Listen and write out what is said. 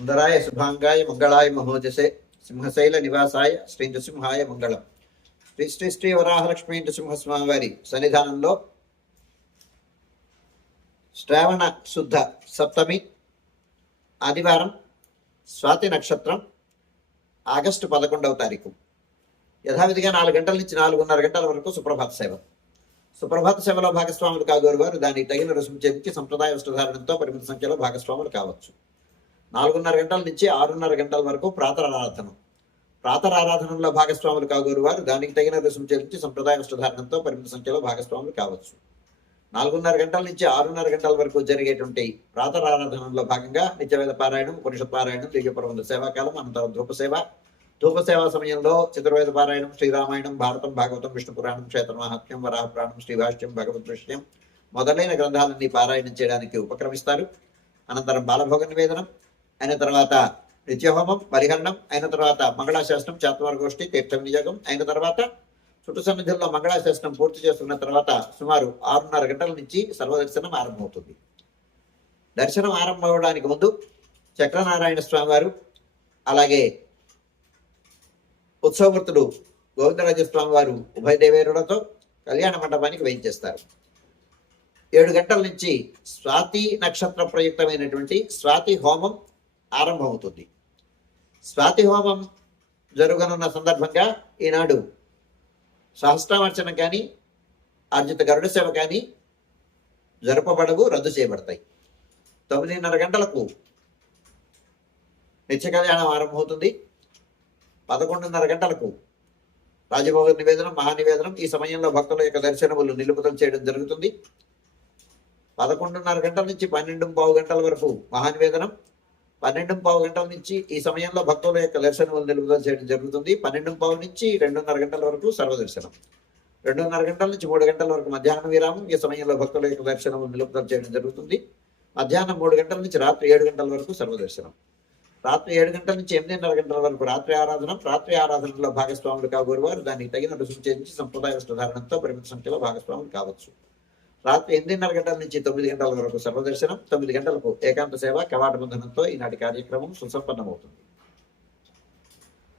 సుందరాయ శుభాంగాయ మంగళాయ మహోజసే సింహశైల నివాసాయ శ్రీ నృసింహాయ మంగళం. శ్రీ శ్రీ శ్రీ వరాహలక్ష్మీ నృసింహస్వామి వారి సన్నిధానంలో శ్రావణ శుద్ధ సప్తమి ఆదివారం స్వాతి నక్షత్రం ఆగస్టు పదకొండవ తారీఖు. యథావిధిగా నాలుగు గంటల నుంచి నాలుగున్నర గంటల వరకు సుప్రభాత సేవ. సుప్రభాత సేవలో భాగస్వాములు కాగోరు వారు దానికి తగిన రుసుము చెల్లించి సంప్రదాయ వస్త్రధారణంతో పరిమిత సంఖ్యలో భాగస్వాములు కావచ్చు. నాలుగున్నర గంటల నుంచి ఆరున్నర గంటల వరకు ప్రాతరారాధన. ప్రాతరారాధనలో భాగస్వాములు కాగోరు వారు. దానికి తగిన రుసుము చెల్లించి సంప్రదాయ వస్త్రధారణంతో పరిమిత సంఖ్యలో భాగస్వాములు కావచ్చు. నాలుగున్నర గంటల నుంచి ఆరున్నర గంటల వరకు జరిగేటువంటి ప్రాతరారాధనలో భాగంగా నిత్యవేద పారాయణం పురుషత్ పారాయణం దివ్యపర్వంత సేవాకాలం అనంతరం ధూపసేవ ధూపసేవ సమయంలో చతుర్వేద పారాయణం శ్రీరామాయణం భారతం భాగవతం విష్ణు పురాణం క్షేత్ర మహాత్మ్యం వరాహ పురాణం శ్రీభాష్యం భగవద్ దృశ్యం మొదలైన గ్రంథాలన్నీ పారాయణం చేయడానికి ఉపక్రమిస్తారు. అనంతరం బాలభోగ నివేదనం అయిన తర్వాత నిత్యహోమం పరిహరణం అయిన తర్వాత మంగళాశాసనం చాత్వార గోష్ఠి తీర్థ వినియోగం అయిన తర్వాత చుట్టు సన్నిధుల్లో మంగళాశాసనం పూర్తి చేసుకున్న తర్వాత సుమారు ఆరున్నర గంటల నుంచి సర్వదర్శనం ఆరంభమవుతుంది. దర్శనం ఆరంభమవడానికి ముందు చక్రనారాయణ స్వామివారు అలాగే ఉత్సవమూర్తులు గోవిందరాజ స్వామివారు ఉభయ దేవేరులతో కళ్యాణ మండపానికి వేయించేస్తారు ఏడు గంటల నుంచి స్వాతి నక్షత్ర ప్రయుక్తమైనటువంటి స్వాతి హోమం ఆరంభమవుతుంది. స్వాతి హోమం జరగనున్న సందర్భంగా ఈనాడు సహస్రామర్చన కానీ ఆర్జిత గరుడ సేవ కానీ జరపబడవు రద్దు చేయబడతాయి. తొమ్మిదిన్నర గంటలకు నిత్య కళ్యాణం ఆరంభమవుతుంది. పదకొండున్నర గంటలకు రాజభోగ నివేదనం మహానివేదనం ఈ సమయంలో భక్తుల యొక్క దర్శనములు నిలుపుదల చేయడం జరుగుతుంది. పదకొండున్నర గంటల నుంచి పన్నెండు పావు గంటల వరకు మహానివేదనం పన్నెండు పావు గంటల నుంచి ఈ సమయంలో భక్తుల యొక్క దర్శనం నిలుపుదల చేయడం జరుగుతుంది. పన్నెండు పావు నుంచి రెండున్నర గంటల వరకు సర్వదర్శనం. రెండున్నర గంటల నుంచి మూడు గంటల వరకు మధ్యాహ్నం విరామం. ఈ సమయంలో భక్తుల యొక్క దర్శనం నిలుపుదల చేయడం జరుగుతుంది. మధ్యాహ్నం మూడు గంటల నుంచి రాత్రి ఏడు గంటల వరకు సర్వదర్శనం. రాత్రి ఏడు గంటల నుంచి ఎనిమిదిన్నర గంటల వరకు రాత్రి ఆరాధన. రాత్రి ఆరాధనలో భాగస్వాములు కాబోరు వారు. దానికి తగిన రుసుము చెల్లించి సంప్రదాయ వస్త్రధారణంతో పరిమిత సంఖ్యలో భాగస్వాములు కావచ్చు. రాత్రి ఎనిమిదిన్నర గంటల నుంచి తొమ్మిది గంటల వరకు సర్వదర్శనం తొమ్మిది గంటలకు ఏకాంత సేవ కవాట బంధనంతో ఈనాటి కార్యక్రమం సుసంపన్నమవుతుంది.